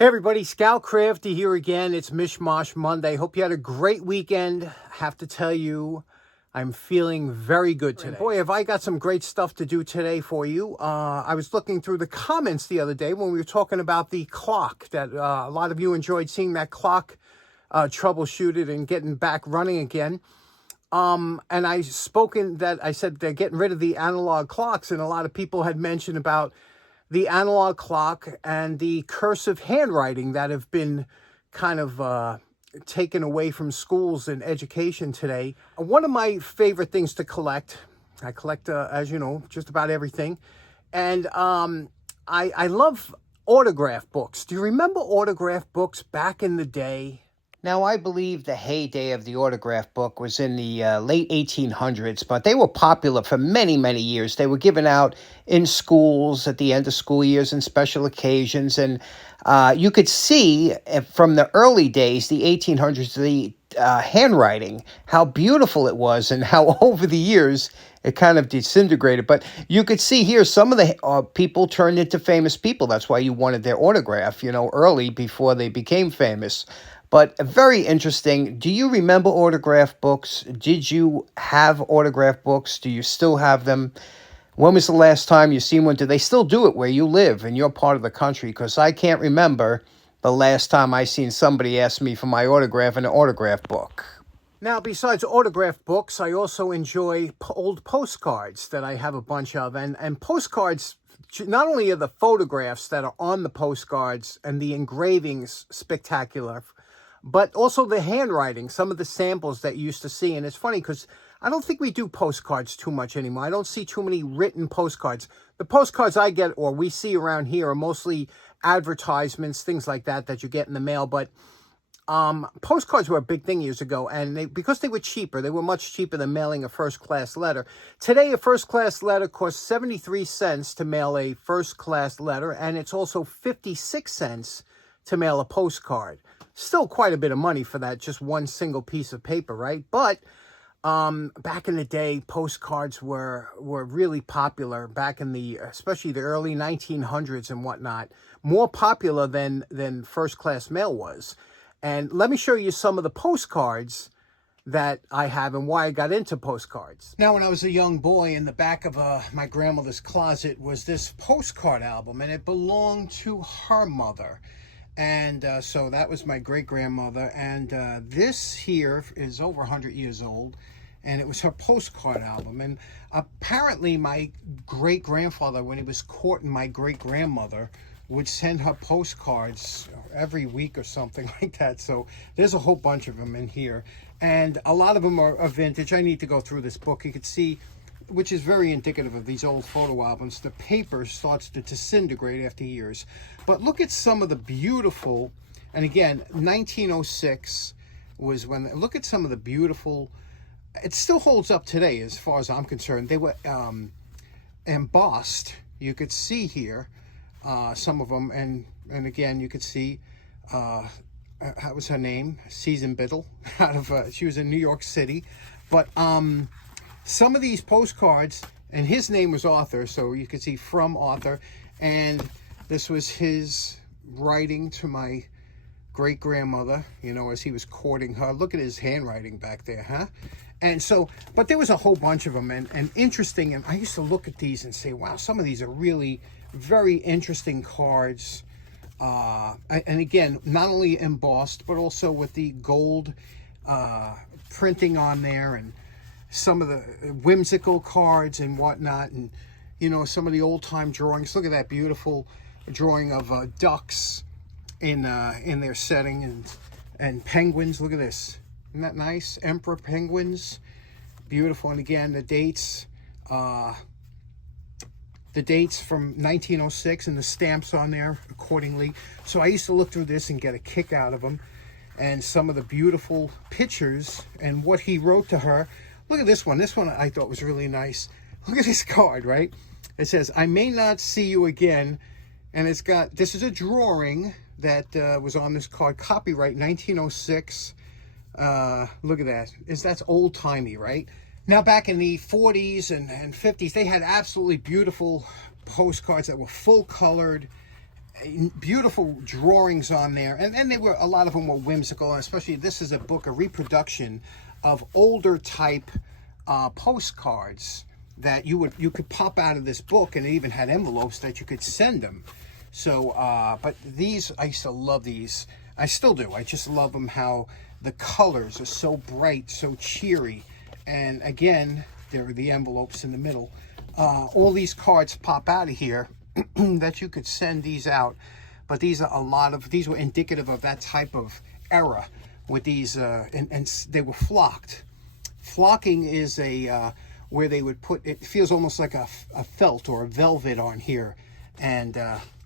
Hey everybody, Scout Crafty here again. It's Mishmash Monday. Hope you had a great weekend. Have to tell you, I'm feeling very good today. Boy, have I got some great stuff to do today for you. I was looking through the comments the other day when we were talking about the clock, that a lot of you enjoyed seeing that clock troubleshooted and getting back running again. And I said they're getting rid of the analog clocks, and a lot of people had mentioned about the analog clock and the cursive handwriting that have been kind of taken away from schools and education today. One of my favorite things to collect, I collect, as you know, just about everything. And I love autograph books. Do you remember autograph books back in the day? Now, I believe the heyday of the autograph book was in the late 1800s, but they were popular for many, many years. They were given out in schools at the end of school years and special occasions. And you could see from the early days, the 1800s, the handwriting, how beautiful it was and how over the years it kind of disintegrated. But you could see here some of the people turned into famous people. That's why you wanted their autograph, early before they became famous. But very interesting. Do you remember autograph books? Did you have autograph books? Do you still have them? When was the last time you seen one? Do they still do it where you live in your part of the country? Because I can't remember the last time I seen somebody ask me for my autograph in an autograph book. Now, besides autograph books, I also enjoy old postcards that I have a bunch of. And postcards, not only are the photographs that are on the postcards and the engravings spectacular, but also the handwriting, some of the samples that you used to see. And it's funny because I don't think we do postcards too much anymore. I don't see too many written postcards. The postcards I get or we see around here are mostly advertisements, things like that you get in the mail. But postcards were a big thing years ago, and because they were cheaper, they were much cheaper than mailing a first-class letter. Today, a first-class letter costs 73 cents to mail a first-class letter, and it's also 56 cents to mail a postcard. Still quite a bit of money for that, just one single piece of paper, right? But back in the day, postcards were really popular back in especially the early 1900s and whatnot, more popular than first-class mail was. And let me show you some of the postcards that I have and why I got into postcards. Now, when I was a young boy, in the back of my grandmother's closet was this postcard album, and it belonged to her mother. And so that was my great-grandmother. And this here is over 100 years old, and it was her postcard album. And apparently my great-grandfather, when he was courting my great-grandmother, would send her postcards every week or something like that. So there's a whole bunch of them in here. And a lot of them are vintage. I need to go through this book. You can see, which is very indicative of these old photo albums, the paper starts to disintegrate after years. But look at some of the beautiful, and again, 1906 was when, look at some of the beautiful, it still holds up today as far as I'm concerned. They were embossed. You could see here some of them, and again, you could see, that was her name, Susan Biddle, she was in New York City. But some of these postcards, and his name was Arthur, so you could see from Arthur, and this was his writing to my great-grandmother, as he was courting her. Look at his handwriting back there, huh? And so, but there was a whole bunch of them, and interesting, and I used to look at these and say, wow, some of these are really very interesting cards. And again, not only embossed, but also with the gold printing on there, and some of the whimsical cards and whatnot, and some of the old-time drawings. Look at that beautiful drawing of ducks in their setting, and penguins. Look at this, isn't that nice? Emperor penguins, beautiful. And again, the dates from 1906 and the stamps on there accordingly. So I used to look through this and get a kick out of them, and some of the beautiful pictures and what he wrote to her. Look at this one. This one I thought was really nice. Look at this card, right? It says, "I may not see you again." And it's got, this is a drawing that was on this card, copyright 1906. Look at that. That's old-timey, right? Now, back in the 40s and 50s, they had absolutely beautiful postcards that were full-colored beautiful drawings on there, and they were, a lot of them were whimsical. Especially, this is a book, a reproduction of older type postcards that you could pop out of this book, and it even had envelopes that you could send them. So, but these, I used to love these. I still do. I just love them, how the colors are so bright, so cheery. And again, there are the envelopes in the middle. All these cards pop out of here that you could send these out. But these are these were indicative of that type of era with these, and they were flocked. Flocking is where they would put, it feels almost like a felt or a velvet on here. And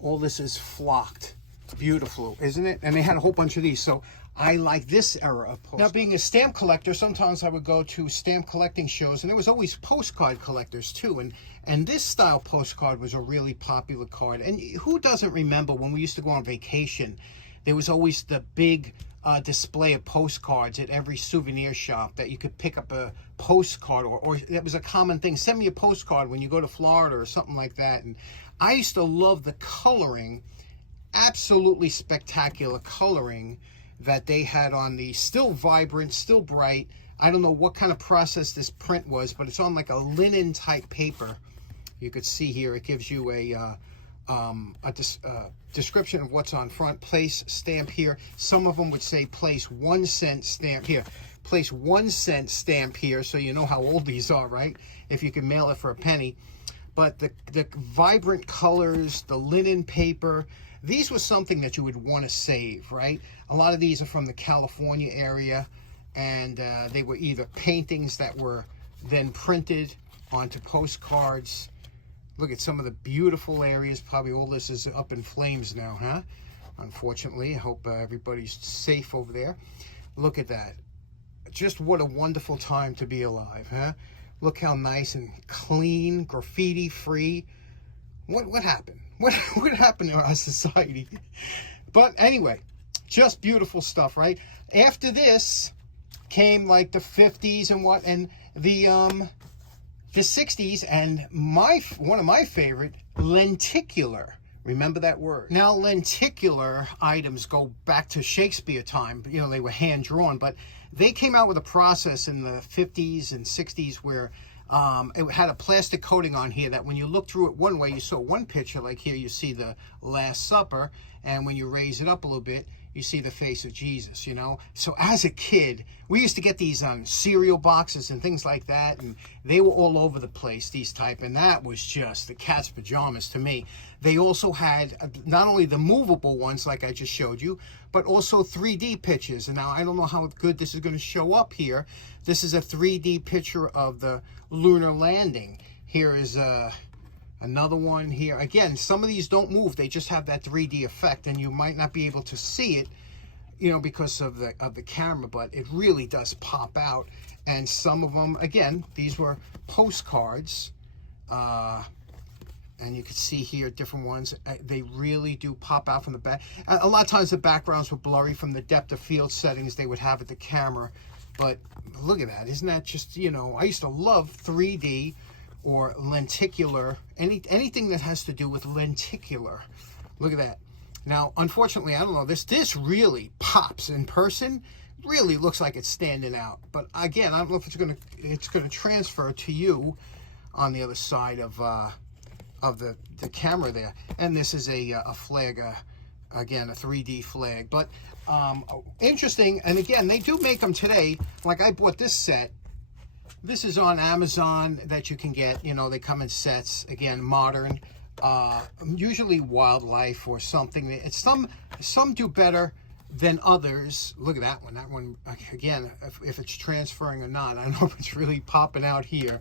all this is flocked. Beautiful, isn't it? And they had a whole bunch of these. So I like this era of postcards. Now, being a stamp collector, sometimes I would go to stamp collecting shows, and there was always postcard collectors too. And this style postcard was a really popular card. And who doesn't remember when we used to go on vacation? There was always the big display of postcards at every souvenir shop that you could pick up a postcard, or that was a common thing. Send me a postcard when you go to Florida or something like that. And I used to love the coloring, absolutely spectacular coloring that they had on these. Still vibrant, still bright. I don't know what kind of process this print was, but it's on like a linen type paper. You could see here, it gives you a description of what's on front. Place stamp here. Some of them would say place 1 cent stamp here. Place 1 cent stamp here, so you know how old these are, right? If you can mail it for a penny. But the vibrant colors, the linen paper, these were something that you would want to save, right? A lot of these are from the California area, and they were either paintings that were then printed onto postcards. Look at some of the beautiful areas. Probably all this is up in flames now, huh? Unfortunately, I hope everybody's safe over there. Look at that. Just what a wonderful time to be alive, huh? Look how nice and clean, graffiti-free. What happened? What happened to our society? But anyway, just beautiful stuff, right? After this came like the 50s and the 60s, and one of my favorite, lenticular. Remember that word? Now, lenticular items go back to Shakespeare time. You know, they were hand-drawn, but they came out with a process in the 50s and 60s where it had a plastic coating on here that when you look through it one way, you saw one picture. Like here, you see the Last Supper, and when you raise it up a little bit, you see the face of Jesus, you know? So as a kid, we used to get these cereal boxes and things like that, and they were all over the place, these type, and that was just the cat's pajamas to me. They also had not only the movable ones like I just showed you, but also 3D pictures. And now I don't know how good this is going to show up here. This is a 3D picture of the lunar landing. Here is another one here. Again, some of these don't move. They just have that 3D effect, and you might not be able to see it, you know, because of the camera, but it really does pop out. And some of them, again, these were postcards. And you can see here different ones. They really do pop out from the back. A lot of times the backgrounds were blurry from the depth of field settings they would have at the camera. But look at that. Isn't that just, you know, I used to love 3D or lenticular, anything that has to do with lenticular. Look at that. Now, unfortunately, I don't know, this really pops in person. Really looks like it's standing out. But again, I don't know if it's gonna transfer to you on the other side of the camera there. And this is a flag, again, a 3D flag. But interesting, and again, they do make them today. Like I bought this set. This is on Amazon that you can get, you know, they come in sets, again, modern, usually wildlife or something. It's some do better than others. Look at that one, again, if it's transferring or not, I don't know if it's really popping out here.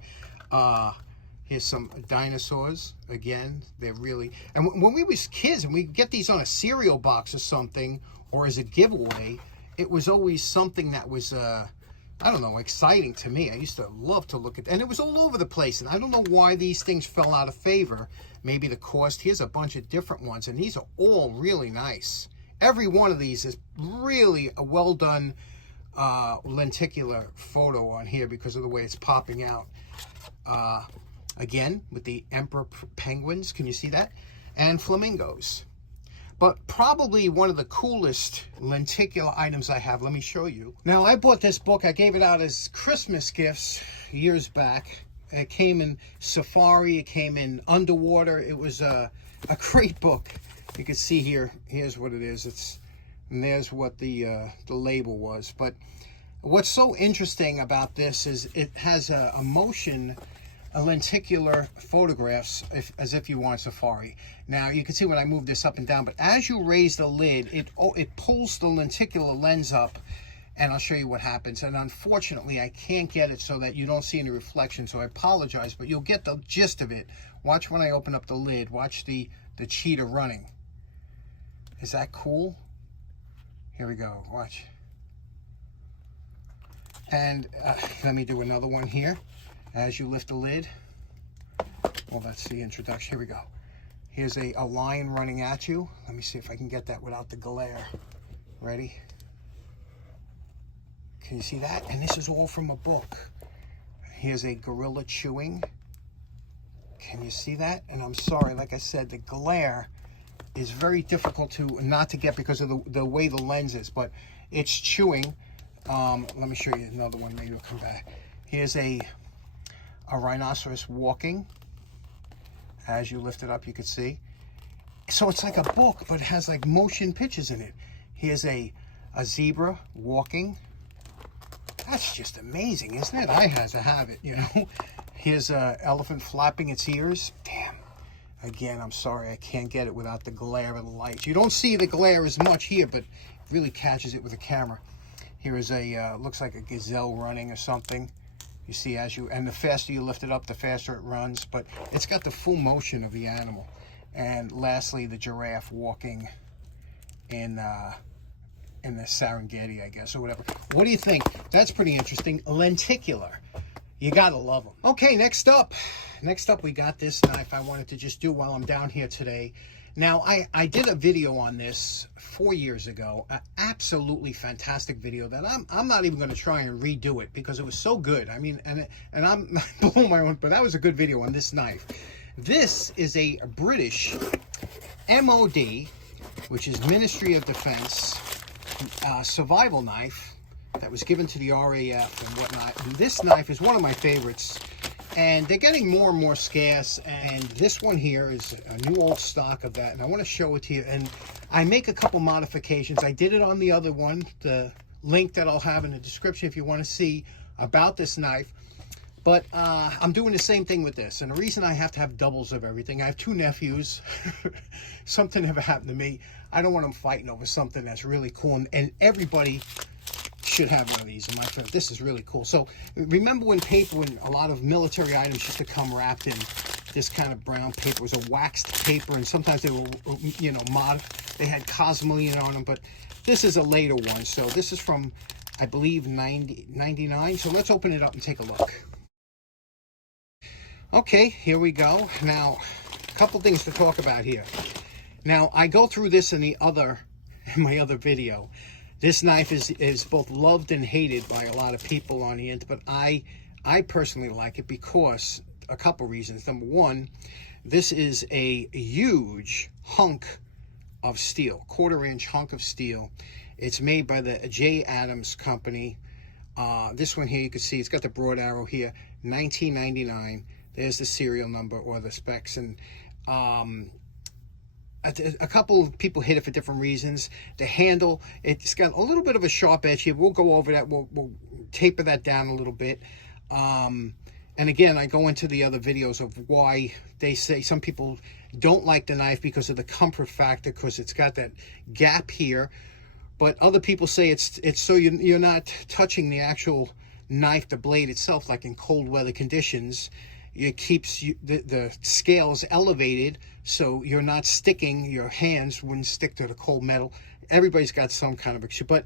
Here's some dinosaurs, again, they're really, and when we was kids and we get these on a cereal box or something, or as a giveaway, it was always something that was, I don't know, exciting to me. I used to love to look at, and it was all over the place. And I don't know why these things fell out of favor. Maybe the cost. Here's a bunch of different ones, and these are all really nice. Every one of these is really a well done lenticular photo on here because of the way it's popping out. Again, with the emperor penguins, can you see that? And flamingos. but probably one of the coolest lenticular items I have. Let me show you. Now, I bought this book. I gave it out as Christmas gifts years back. It came in safari. It came in underwater. It was a great book. You can see here. Here's what it is. And there's what the label was. But what's so interesting about this is it has a motion, a lenticular photographs, as if you want safari. Now you can see when I move this up and down, but as you raise the lid, it pulls the lenticular lens up, and I'll show you what happens. And unfortunately, I can't get it so that you don't see any reflection, so I apologize, but you'll get the gist of it. Watch when I open up the lid. Watch the cheetah running. Is that cool? Here we go. Watch. And let me do another one here. As you lift the lid, well, that's the introduction. Here we go. Here's a lion running at you. Let me see if I can get that without the glare. Ready? Can you see that? And this is all from a book. Here's a gorilla chewing. Can you see that? And I'm sorry, like I said, the glare is very difficult not to get because of the way the lens is, but it's chewing. Let me show you another one. Maybe it'll come back. Here's a rhinoceros walking. As you lift it up, you can see. So it's like a book, but it has like motion pictures in it. Here's a zebra walking. That's just amazing, isn't it? I had to have it, you know. Here's an elephant flapping its ears. Damn. Again, I'm sorry, I can't get it without the glare of the lights. You don't see the glare as much here, but it really catches it with a camera. Here is looks like a gazelle running or something. You see, and the faster you lift it up, the faster it runs, but it's got the full motion of the animal. And lastly, the giraffe walking in the Serengeti, I guess, or whatever. What do you think? That's pretty interesting. Lenticular. You gotta love them. Okay, next up we got this knife I wanted to just do while I'm down here today. Now, I did a video on this 4 years ago, an absolutely fantastic video that I'm not even going to try and redo it because it was so good. I mean, and I'm blowing my own, but that was a good video on this knife. This is a British MOD, which is Ministry of Defense, survival knife that was given to the RAF and whatnot. And this knife is one of my favorites. And they're getting more and more scarce, and this one here is a new old stock of that, and I want to show it to you. And I make a couple modifications. I did it on the other one, the link that I'll have in the description if you want to see about this knife. But I'm doing the same thing with this, and the reason I have to have doubles of everything, I have 2 nephews. Something ever happened to me, I don't want them fighting over something that's really cool, and everybody should have one of these. In my friend, this is really cool. So remember when a lot of military items used to come wrapped in this kind of brown paper? It was a waxed paper, and sometimes they were, you know, they had Cosmoline on them, but this is a later one. So this is from, I believe, 99. So let's open it up and take a look. Okay, here we go. Now, a couple things to talk about here. Now, I go through this in my other video. This knife is both loved and hated by a lot of people on the internet, but I personally like it because a couple reasons. Number one, this is a huge hunk of steel, 1/4-inch hunk of steel. It's made by the J. Adams Company. This one here, you can see it's got the broad arrow here, 1999. There's the serial number or the specs, and a couple of people hit it for different reasons. The handle, it's got a little bit of a sharp edge here. We'll go over that. We'll taper that down a little bit. And again, I go into the other videos of why they say some people don't like the knife because of the comfort factor, because it's got that gap here. But other people say it's so you're not touching the actual knife, the blade itself, like in cold weather conditions. It keeps the scales elevated, so you're not sticking, your hands wouldn't stick to the cold metal. Everybody's got some kind of issue, but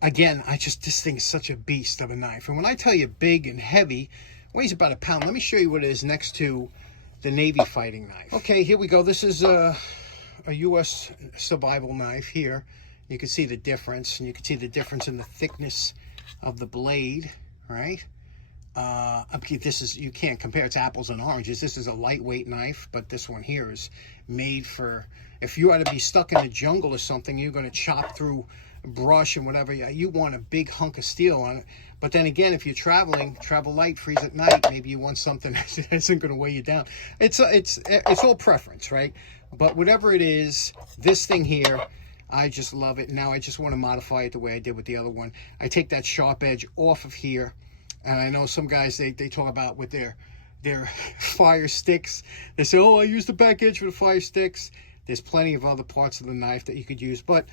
again, this thing is such a beast of a knife. And when I tell you big and heavy, weighs about a pound. Let me show you what it is next to the Navy fighting knife. Okay, here we go. This is a U.S. survival knife here. You can see the difference, and you can see the difference in the thickness of the blade, right? This is, you can't compare, it's apples and oranges. This is a lightweight knife, but this one here is made for if you are to be stuck in a jungle or something, you're going to chop through brush and whatever, you want a big hunk of steel on it. But then again, if you're traveling, travel light, freeze at night, maybe you want something that isn't going to weigh you down. It's all preference, right? But whatever it is, this thing here, I just love it. Now I just want to modify it the way I did with the other one. I take that sharp edge off of here, and I know some guys, they talk about with their fire sticks. They say, oh, I use the back edge for the fire sticks. There's plenty of other parts of the knife that you could use, but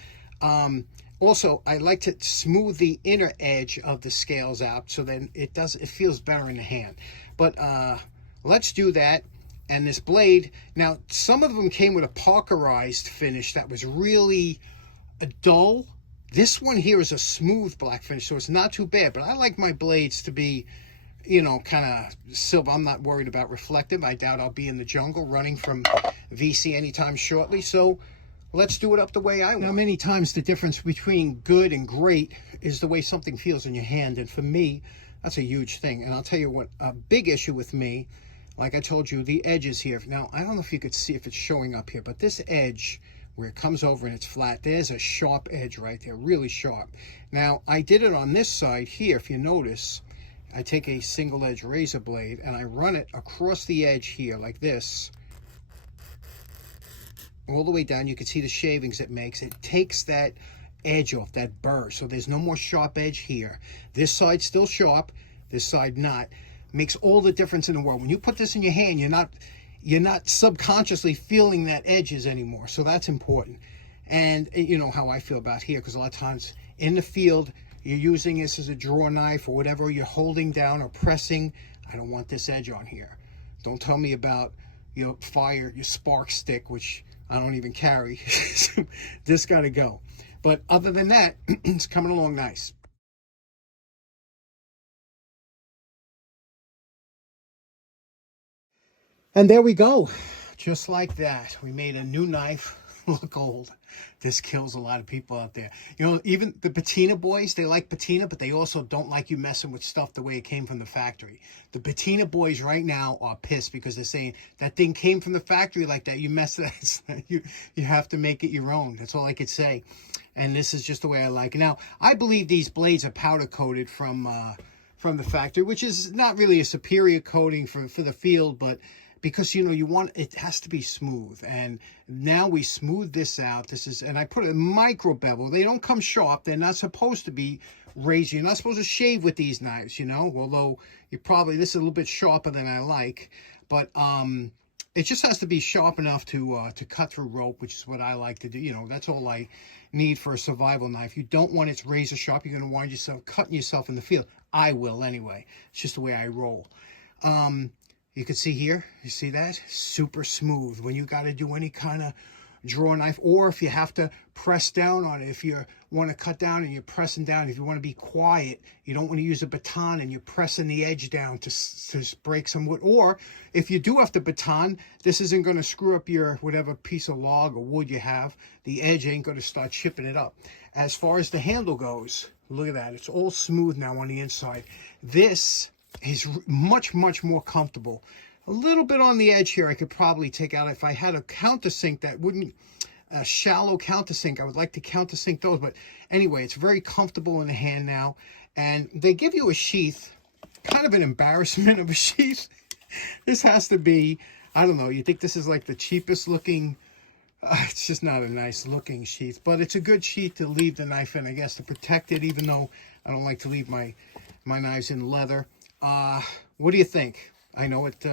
also, I like to smooth the inner edge of the scales out so then it feels better in the hand. But let's do that. And this blade, now some of them came with a parkerized finish that was really dull. This one here is a smooth black finish, so it's not too bad. But I like my blades to be, you know, kind of silver. I'm not worried about reflective. I doubt I'll be in the jungle running from VC anytime shortly. So let's do it up the way I want. Now, many times the difference between good and great is the way something feels in your hand. And for me, that's a huge thing. And I'll tell you what, a big issue with me, like I told you, the edges here. Now, I don't know if you could see if it's showing up here, but this edge where it comes over and it's flat, there's a sharp edge right there, really sharp. Now, I did it on this side here. If you notice, I take a single edge razor blade and I run it across the edge here like this, all the way down. You can see the shavings it makes. It takes that edge off, that burr, so there's no more sharp edge here. This side still sharp, this side not. Makes all the difference in the world. When you put this in your hand, you're not subconsciously feeling that edges anymore, so that's important. And you know how I feel about here, because a lot of times in the field you're using this as a draw knife or whatever, you're holding down or pressing. I don't want this edge on here. Don't tell me about your spark stick, which I don't even carry. This got to go. But other than that, it's coming along nice. And there we go. Just like that, we made a new knife look old. This kills a lot of people out there. You know, even the patina boys, they like patina, but they also don't like you messing with stuff the way it came from the factory. The patina boys right now are pissed because they're saying that thing came from the factory like that. You mess that. You have to make it your own. That's all I could say. And this is just the way I like it. Now, I believe these blades are powder coated from the factory, which is not really a superior coating for the field, but because, you know, it has to be smooth. And now we smooth this out. And I put a micro bevel. They don't come sharp. They're not supposed to be razor. You're not supposed to shave with these knives, you know, although this is a little bit sharper than I like. But it just has to be sharp enough to cut through rope, which is what I like to do. You know, that's all I need for a survival knife. You don't want it razor sharp. You're going to wind yourself cutting yourself in the field. I will anyway. It's just the way I roll. You can see here, you see that? Super smooth. When you got to do any kind of draw knife, or if you have to press down on it, if you want to cut down and you're pressing down, if you want to be quiet, you don't want to use a baton and you're pressing the edge down to break some wood. Or if you do have to baton, this isn't going to screw up your whatever piece of log or wood you have. The edge ain't going to start chipping it up. As far as the handle goes, look at that. It's all smooth now on the inside. This is much, much more comfortable. A little bit on the edge here I could probably take out. If I had a countersink that wouldn't, a shallow countersink, I would like to countersink those. But anyway, it's very comfortable in the hand now. And they give you a sheath, kind of an embarrassment of a sheath. This has to be, I don't know, you think this is like the cheapest looking, it's just not a nice looking sheath. But it's a good sheath to leave the knife in, I guess, to protect it, even though I don't like to leave my knives in leather. What do you think? I know it,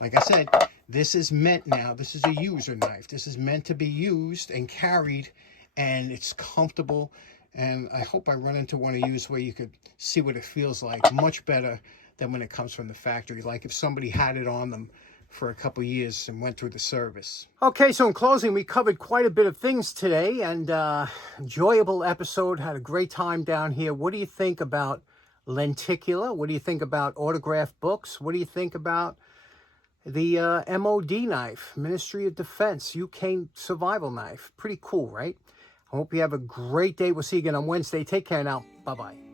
like I said, this is meant now. This is a user knife. This is meant to be used and carried, and it's comfortable. And I hope I run into one of you where you could see what it feels like. Much better than when it comes from the factory. Like if somebody had it on them for a couple years and went through the service. Okay, so in closing, we covered quite a bit of things today, and enjoyable episode. Had a great time down here. What do you think about Lenticular? What do you think about autographed books? What do you think about the MOD knife, Ministry of Defense, UK survival knife? Pretty cool, right? I hope you have a great day. We'll see you again on Wednesday. Take care now. Bye-bye.